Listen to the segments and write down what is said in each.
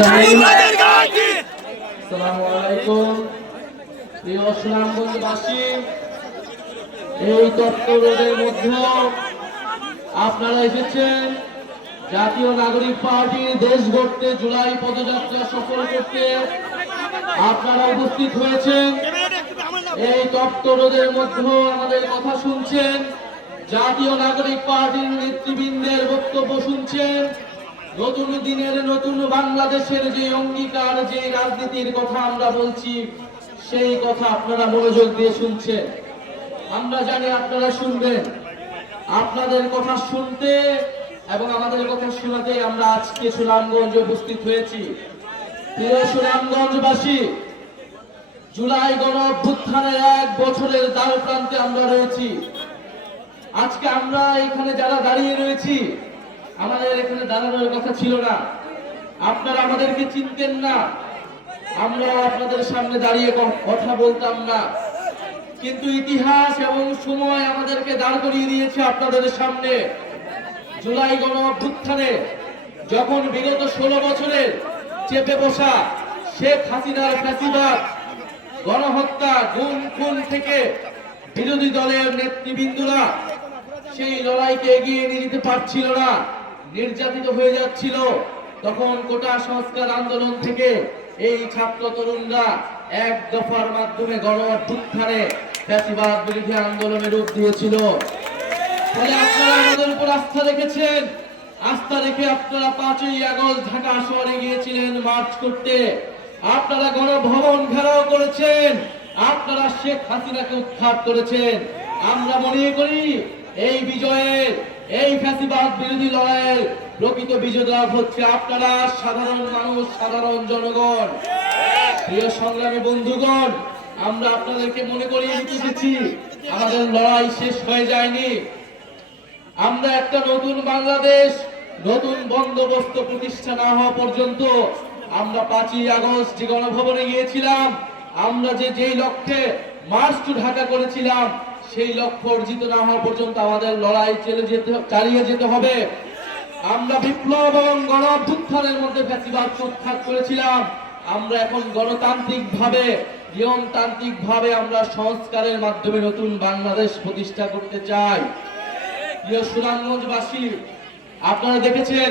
আসসালামু আলাইকুম প্রিয় সুনামগঞ্জবাসী, এই তপ্ত রোদের মধ্যেও আপনারা এসেছেন জাতীয় নাগরিক পার্টির দেশ গড়তে জুলাই পদযাত্রা সফল করতে। আপনারা উপস্থিত হয়েছেন, এই তপ্ত রোদের মধ্যেও আমাদের কথা শুনছেন, জাতীয় নাগরিক পার্টির নেতৃবৃন্দের বক্তব্য শুনছেন। নতুন দিনের নতুন বাংলাদেশের যে অঙ্গীকার, যে রাজনীতির কথা আমরা বলছি, সেই কথা আপনারা মনোযোগ দিয়ে শুনছেন। আমরা জানি আপনারা শুনবেন। আপনাদের কথা শুনতে এবং আমাদের কথা শোনাতে আমরা আজকে সুনামগঞ্জে উপস্থিত হয়েছি। প্রিয় সুনামগঞ্জবাসী, জুলাই গণ অভ্যুত্থানের 1 বছরের দ্বার প্রান্তে আমরা রয়েছি। আজকে আমরা এখানে যারা দাঁড়িয়ে রয়েছি, আমাদের এখানে দাঁড়ানোর কথা ছিল না। আপনারা আমাদেরকে চিনতেন না, আমরা আপনাদের সামনে দাঁড়িয়ে কথা বলতাম না। কিন্তু ইতিহাস এবং সময় আমাদেরকে দাঁড় করিয়ে দিয়েছে আপনাদের সামনে। জুলাই গণ অভ্যুত্থানে যখন বিগত 16 বছরের চেপে বসা শেখ হাসিনার ফ্যাসিবাদ, গণহত্যা, গুম খুন থেকে বিরোধী দলের নেতৃবৃন্দরা সেই লড়াইকে এগিয়ে নিয়ে যেতে পারছিল না, নির্যাতিত হয়ে যাচ্ছিল, তখন কোটা সংস্কার আন্দোলন থেকে এই ছাত্র তরুণরা এক দফার মাধ্যমে গণ অভ্যুত্থানে ফ্যাসিবাদ বিরোধী আন্দোলনের রূপ দিয়েছিল। ফলে আপনারা আমাদের উপর আস্থা রেখেছেন। আস্থা রেখে আপনারা 5ই আগস্ট ঢাকা শহরে গিয়েছিলেন মার্চ করতে। আপনারা গণভবন ঘেরাও করেছেন। আপনারা শেখ হাসিনাকে উৎখাত করেছেন। আমরা মনে করি এই বিজয়ের, এই ফ্যাসিবাদ বিরোধী লড়াইয়ের প্রকৃত বিজয়ী হচ্ছে আপনারা, সাধারণ মানুষ, সাধারণ জনগণ। প্রিয় সংগ্রামী বন্ধুগণ, আমরা আপনাদেরকে মনে করিয়ে দিতে এসেছি, আমাদের লড়াই শেষ হয়ে যায়নি। আমরা একটা নতুন বাংলাদেশ, নতুন বন্দোবস্ত প্রতিষ্ঠা না হওয়া পর্যন্ত, আমরা 5ই আগস্ট যে গণভবনে গিয়েছিলাম, আমরা যেই লক্ষ্যে মার্চ টু ঢাকা করেছিলাম, সেই লক্ষ্য অর্জিত না হওয়া পর্যন্ত আমাদের লড়াই চালিয়ে যেতে হবে। আমরা বিপ্লব এবং গণ অভ্যুত্থানের মধ্যে ফ্যাসিবাদ উৎখাত করেছিলাম। আমরা এখন গণতান্ত্রিক ভাবে, নিয়মতান্ত্রিক ভাবে আমরা সংস্কারের মাধ্যমে নতুন বাংলাদেশ প্রতিষ্ঠা করতে চাই। প্রিয় সুনামগঞ্জবাসী, আপনারা দেখেছেন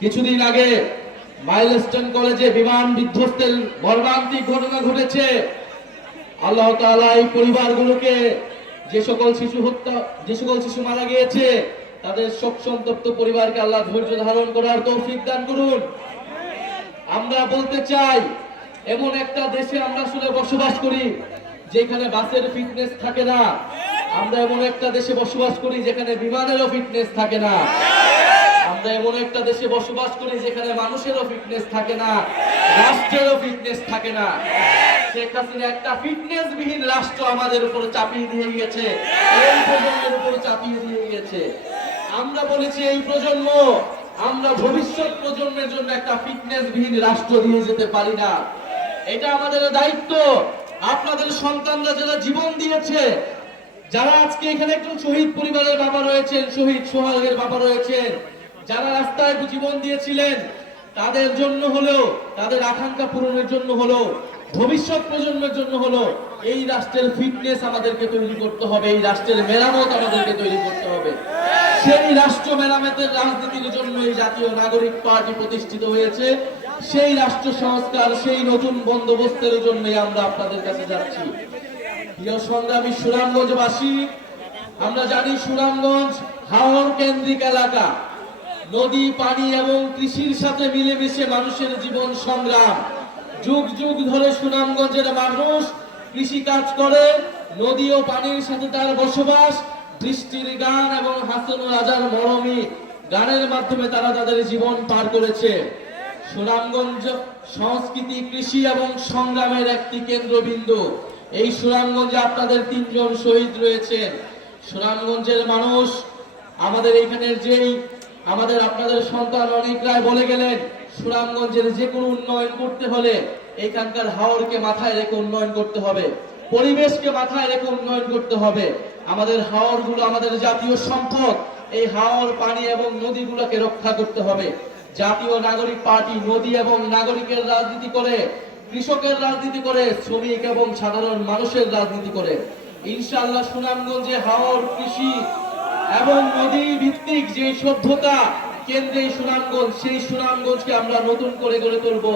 কিছুদিন আগে মাইলস্টোন কলেজে বিমান বিধ্বস্তের মর্মান্তিক ঘটনা ঘটেছে। আল্লাহ তাআলা এই পরিবারগুলোকে, যে সকল শিশু মারা গিয়েছে, তাদের শোক সন্তপ্ত পরিবারকে আল্লাহ ধৈর্য ধারণ করার তৌফিক দান করুন। আমরা বলতে চাই, এমন একটা দেশে আমরা আসলে বসবাস করি যেখানে বাসের ফিটনেস থাকে না। আমরা এমন একটা দেশে বসবাস করি যেখানে বিমানেরও ফিটনেস থাকে না। আমরা এমন একটা দেশে বসবাস করি যেখানে মানুষেরও ফিটনেস থাকে না, রাষ্ট্রেরও ফিটনেস থাকে না। শেখ হাসিনা একটা ফিটনেস বিহীন রাষ্ট্র আমাদের উপরে চাপিয়ে দিয়ে গিয়েছে, এই প্রজন্মের উপরে চাপিয়ে দিয়ে গিয়েছে। আমরা বলেছি এই প্রজন্ম, আমরা ভবিষ্যৎ প্রজন্মের জন্য একটা ফিটনেস বিহীন রাষ্ট্র দিয়ে যেতে পারি না। এটা আমাদের দায়িত্ব। আপনাদের সন্তানরা যারা জীবন দিয়েছে, যারা আজকে এখানে একজন শহীদ পরিবারের বাবা রয়েছেন, শহীদ সোহাগের বাবা রয়েছেন, যারা রাস্তায় জীবন দিয়েছিলেন, তাদের জন্য হলো, তাদের আকাঙ্ক্ষা পূরণের জন্য হলো, ভবিষ্যৎ প্রজন্মের জন্য হলো, এই রাষ্ট্রের ফিটনেস আমাদেরকে তৈরি করতে হবে, এই রাষ্ট্রের মেরামত আমাদেরকে তৈরি করতে হবে। সেই রাষ্ট্র মেরামতের রাজনীতির জন্য এই জাতীয় নাগরিক পার্টি প্রতিষ্ঠিত হয়েছে। সেই রাষ্ট্র সংস্কার, সেই নতুন বন্দোবস্তের জন্যই আমরা আপনাদের কাছে যাচ্ছি। প্রিয় সংগ্রামী সুনামগঞ্জবাসী, আমরা জানি সুনামগঞ্জ হাওর কেন্দ্রিক এলাকা। নদী, পানি এবং কৃষির সাথে মিলেমিশে মানুষের জীবন সংগ্রাম। যুগ যুগ ধরে সুনামগঞ্জের মানুষ কৃষি কাজ করে, নদী ও পানির সাথে তার বসবাস। বৃষ্টির গান এবং হাসান রাজার মরমী গানের মাধ্যমে তারা তাদের জীবন পার করেছে। সুনামগঞ্জ সংস্কৃতি, কৃষি এবং সংগ্রামের একটি কেন্দ্রবিন্দু। এই সুনামগঞ্জে আপনাদের 3 জন শহীদ রয়েছেন। সুনামগঞ্জের মানুষ, আমাদের এখানের আপনাদের সন্তান অনিক রায় বলে গেলেন, সুনামগঞ্জের যে কোনো উন্নয়ন করতে হলে এখানকার হাওরকে মাথায় রেখে উন্নয়ন করতে হবে, পরিবেশকে মাথায় রেখে উন্নয়ন করতে হবে। আমাদের হাওরগুলো আমাদের জাতীয় সম্পদ। এই হাওর, পানি এবং নদীগুলোকে রক্ষা করতে হবে। জাতীয় নাগরিক পার্টি নদী এবং নাগরিকের রাজনীতি করে, কৃষকের রাজনীতি করে, শ্রমিক এবং সাধারণ মানুষের রাজনীতি করে। ইনশাআল্লাহ সুনামগঞ্জে হাওর কৃষি এবং নদী ভিত্তিক যে সভ্যতা কেন্দ্রে সুনামগঞ্জ, সেই সুনামগঞ্জকে আমরা নতুন করে গড়ে তুলব।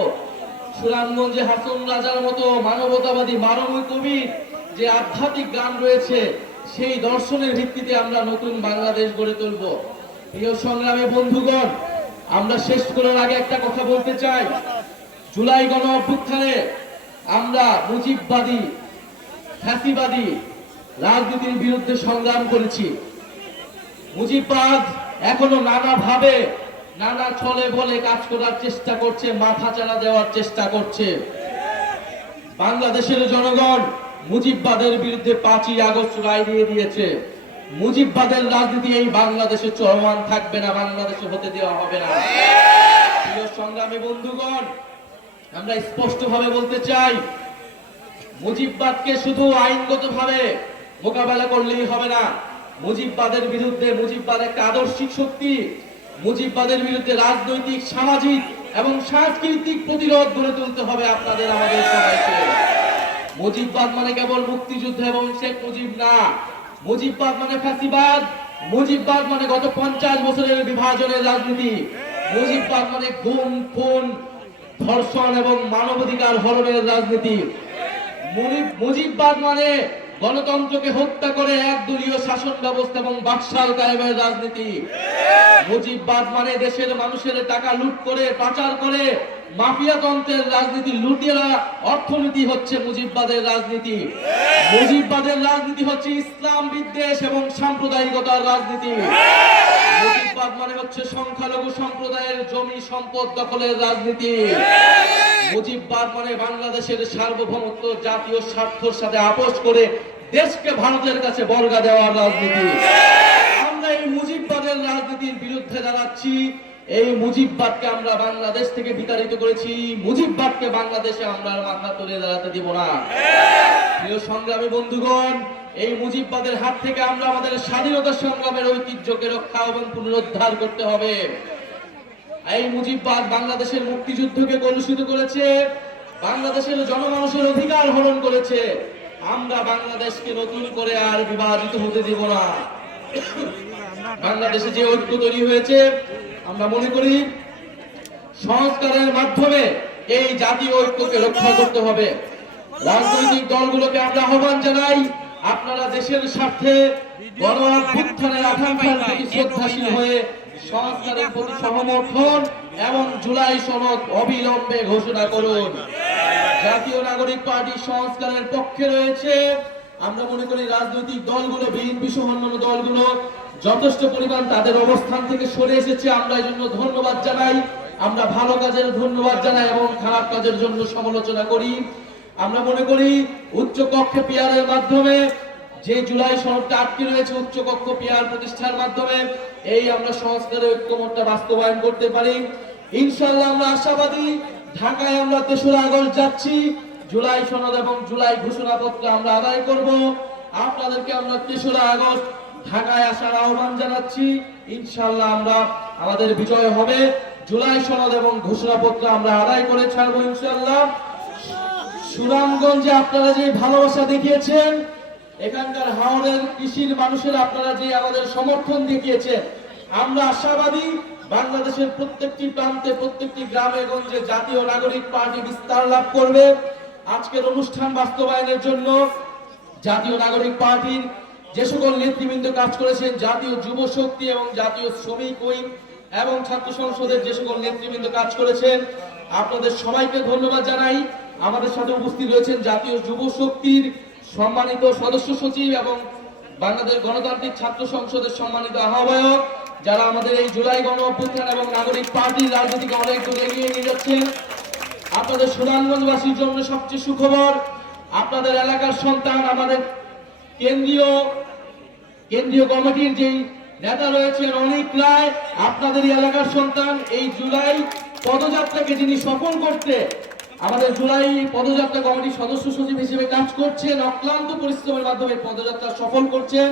সুনামগঞ্জে হাসন রাজার মতো মানবতাবাদী মানবিক কবির যে আধ্যাত্মিক গান রয়েছে, সেই দর্শনের ভিত্তিতে আমরা নতুন বাংলাদেশ গড়ে তুলব। প্রিয় সংগ্রামী বন্ধুগণ, আমরা শেষ করার আগে একটা কথা বলতে চাই। জুলাই গণ অভ্যুত্থানে আমরা মুজিববাদী ফ্যাসিবাদী রাজনীতির বিরুদ্ধে সংগ্রাম করেছি। মুজিববাদ এখনো নানাভাবে নানা ছলে বলে কাজ করার চেষ্টা করছে, মাথা চাড়া দেওয়ার চেষ্টা করছে। বাংলাদেশের জনগণ মুজিববাদের বিরুদ্ধে 5ই আগস্ট রায় দিয়ে দিয়েছে। মুজিববাদের রাজনীতি এই বাংলাদেশে চলমান থাকবে না, বাংলাদেশে হতে দেওয়া হবে না। প্রিয় সংগ্রামী বন্ধুগণ, আমরা স্পষ্টভাবে বলতে চাই, মুজিববাদকে শুধু আইনগতভাবে মোকাবেলা করলেই হবে না। মুজিববাদের বিরুদ্ধে, মুজিববাদ একটা আদর্শিক শক্তি, মুজিববাদের বিরুদ্ধে রাজনৈতিক, সামাজিক এবং সাংস্কৃতিক প্রতিরোধ গড়ে তুলতে হবে আপনাদের আমাদের সবাইকে। মুজিববাদ মানে কেবল মুক্তিযুদ্ধ এবং শেখ মুজিব না। মুজিববাদ মানে ফ্যাসিবাদ, মুজিববাদ মানে গত 50 বছরের বিভাজনের রাজনীতি, মুজিববাদ মানে গুম, খুন, ধর্ষণ এবং মানবাধিকার হরণের রাজনীতি। মুজিববাদ মানে গণতন্ত্রকে হত্যা করে একদলীয় শাসন ব্যবস্থা এবং বাকশাল কায়েমের রাজনীতি। মুজিববাদ মানে দেশের মানুষের টাকা লুট করে, পাচার করে মাফিয়াতন্ত্রের রাজনীতি, লুটেরা অর্থনীতি হচ্ছে মুজিববাদের রাজনীতি। মুজিববাদের রাজনীতি হচ্ছে ইসলাম বিদ্বেষ এবং সাম্প্রদায়িকতার রাজনীতি। মুজিববাদ মানে হচ্ছে সংখ্যালঘু সম্প্রদায়ের জমি সম্পদ দখলের রাজনীতি। মুজিববাদ মানে বাংলাদেশের সার্বভৌমত্ব জাতীয় স্বার্থের সাথে আপোষ করে দেশকে ভারতের কাছে বর্গা দেওয়ার রাজনীতি। আমরা এই মুজিববাদের রাজনীতির বিরুদ্ধে দাঁড়াচ্ছি। এই মুজিববাদকে আমরা বাংলাদেশ থেকে বিতাড়িত করেছি, মুজিববাদকে বাংলাদেশে আমরা মাথা তুলে দাঁড়াতে দিব না। প্রিয় সংগ্রামী বন্ধুগণ, এই মুজিববাদের হাত থেকে আমরা আমাদের স্বাধীনতা সংগ্রামের ঐতিহ্যকে রক্ষা এবং পুনরুদ্ধার করতে হবে। এই মুজিববাদ বাংলাদেশের মুক্তিযুদ্ধকে কলুষিত করেছে, বাংলাদেশের জনমানুষের অধিকার হরণ করেছে। আমরা বাংলাদেশকে নতুন করে আর বিভাজিত হতে দেব না। বাংলাদেশে যে ঐক্য তৈরি হয়েছে, আমরা মনে করি সংস্কারের মাধ্যমে এই জাতীয় ঐক্যকে রক্ষা করতে হবে। রাজনৈতিক দলগুলোকে আমরা আহ্বান জানাই, আপনারা দেশের স্বার্থে গণ অভ্যুত্থানের আকাঙ্ক্ষার প্রতি শ্রদ্ধাশীল হয়ে সংস্কারের প্রতি সমর্থন এবং জুলাই সনদ অবিলম্বে ঘোষণা করুন। জাতীয় নাগরিক পার্টি সংস্কারের পক্ষে রয়েছে। আমরা মনে করি রাজনৈতিক দলগুলো, বিএনপি সহ অন্যান্য দলগুলো যথেষ্ট পরিমাণ তাদের অবস্থান থেকে সরে এসেছে। আমরা এই জন্য ধন্যবাদ জানাই। আমরা ভালো কাজের ধন্যবাদ জানাই এবং খারাপ কাজের জন্য সমালোচনা করি। আমরা মনে করি উচ্চ কক্ষে পিয়ারের মাধ্যমে যে জুলাই সনদটা আটকে রয়েছে, উচ্চ কক্ষ পিয়ার প্রতিষ্ঠার মাধ্যমে এই আমরা সংস্কারের ঐক্যমত্যটা বাস্তবায়ন করতে পারি। ইনশাআল্লাহ আমরা আশাবাদী। ঢাকায় আমরা 3রা আগস্ট যাচ্ছি, জুলাই সনদ এবং জুলাই ঘোষণাপত্র আমরা আদায় করব। আপনাদেরকে আমরা 3রা আগস্ট ঢাকায় আসার আহ্বান জানাচ্ছি। ইনশাআল্লাহ আমরা আমাদের বিজয় হবে। জুলাই সনদ এবং ঘোষণাপত্র আমরা আদায় করে ছাড়বো ইনশাআল্লাহ। সুনামগঞ্জে আপনারা যে ভালোবাসা দেখিয়েছেন, এখানকার হাওরের কৃষির মানুষের আপনারা যে আমাদের সমর্থন দেখিয়েছেন, আমরা আশাবাদী বাংলাদেশের প্রত্যেকটি প্রান্তে, প্রত্যেকটি গ্রামে গঞ্জে জাতীয় নাগরিক পার্টি বিস্তার লাভ করবে। আজকের অনুষ্ঠান বাস্তবায়নের জন্য জাতীয় নাগরিক পার্টির যে সকল নেতৃবৃন্দ কাজ করেছেন, জাতীয় যুব শক্তি এবং জাতীয় শ্রমিক উইং এবং ছাত্র সংসদের যে সকল নেতৃবৃন্দ কাজ করেছেন, আপনাদের সবাইকে ধন্যবাদ জানাই। আমাদের সাথে উপস্থিত রয়েছেন জাতীয় যুব শক্তির সম্মানিত সদস্য সচিব এবং বাংলাদেশ গণতান্ত্রিক ছাত্র সংসদের সম্মানিত আহ্বায়ক, যারা আমাদের এই জুলাই গণ অভ্যুত্থান এবং নাগরিক পার্টির রাজনীতিকে অনেক দূর এগিয়ে নিয়ে যাচ্ছেন। আপনাদের সুনামগঞ্জবাসীর জন্য সবচেয়ে সুখবর, আপনাদের এলাকার সন্তান, আমাদের কেন্দ্রীয় কমিটির যেই নেতা রয়েছেন অনিক রায়, আপনাদের এলাকার সন্তান এই জুলাই পদযাত্রাকে যিনি সফল করতে আমাদের জুলাই পদযাত্রা কমিটির সদস্য সচিব হিসেবে কাজ করছেন, অক্লান্ত পরিশ্রমের মাধ্যমে পদযাত্রা সফল করছেন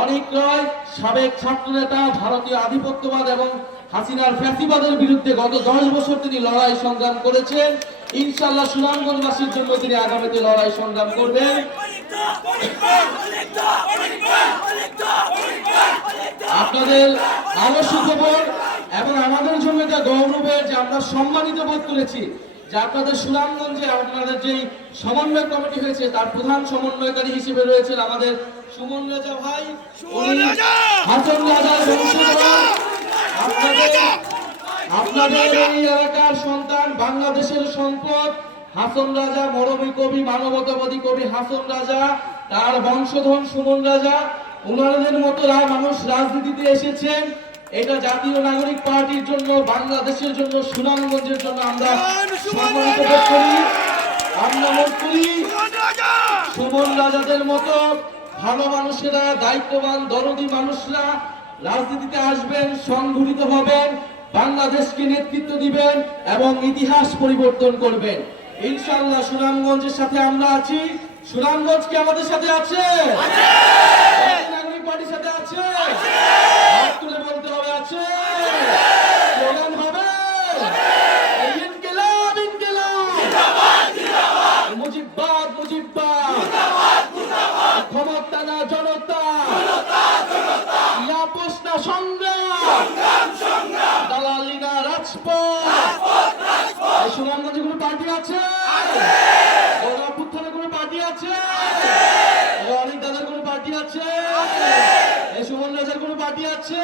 অনিক রায়, সাবেক ছাত্র নেতা, ভারতীয় আধিপত্যবাদ এবং হাসিনার ফ্যাসিবাদের বিরুদ্ধে গত 10 বছর তিনি লড়াই সংগ্রাম করেছেন। ইনশাআল্লাহ সুনামগঞ্জবাসীর জন্য তিনি আগামীতে লড়াই সংগ্রাম করবেন। আপনাদের আরো সুখবর এবং আমাদের জন্য এটা গৌরবের যে আমরা সম্মানিত বোধ করেছি যে আপনাদের সুনামগঞ্জে আপনাদের যেই সমন্বয় কমিটি হয়েছে তার প্রধান সমন্বয়কারী হিসেবে রয়েছেন আমাদের সুমন রাজা ভাই, হাসান রাজার বংশধর। আপনাদের এই এলাকার সন্তান, বাংলাদেশের সম্পদ হাসান রাজা, মরমী কবি, মানবতাবাদী কবি হাসান রাজা, তার বংশধর সুমন রাজা, ওনাদের মতো মানুষ রাজনীতিতে এসেছেন। এটা জাতীয় নাগরিক পার্টির জন্য, বাংলাদেশের জন্য, সুনামগঞ্জের জন্য আমরা সম্মানিত বোধ করি। আমরা মনে করি সুমন রাজাদের মতো ভালো মানুষেরা, দায়িত্ববান দরদি মানুষরা রাজনীতিতে আসবেন, সংগঠিত হবেন, বাংলাদেশকে নেতৃত্ব দিবেন এবং ইতিহাস পরিবর্তন করবেন। ইনশাআল্লাহ সুনামগঞ্জের সাথে আমরা আছি। সুনামগঞ্জ কি আমাদের সাথে আছে? নাগরিক পার্টির সাথে আছে? হাত তুলে বলতে হবে আছে। স্লোগান হবে ইনকিলাব ইনকিলাব, মুজিববাদ মুজিববাদ, ক্ষমতা না জনতা, আপোষ না সংগ্রাম, দালালি না রাজপথ। সুনামগঞ্জে কোনো পার্টি আছে? গণঅভ্যুত্থানে কোনো পার্টি আছে? অনেক দাদার কোনো পার্টি আছে? সুমন রাজার কোনো পার্টি আছে?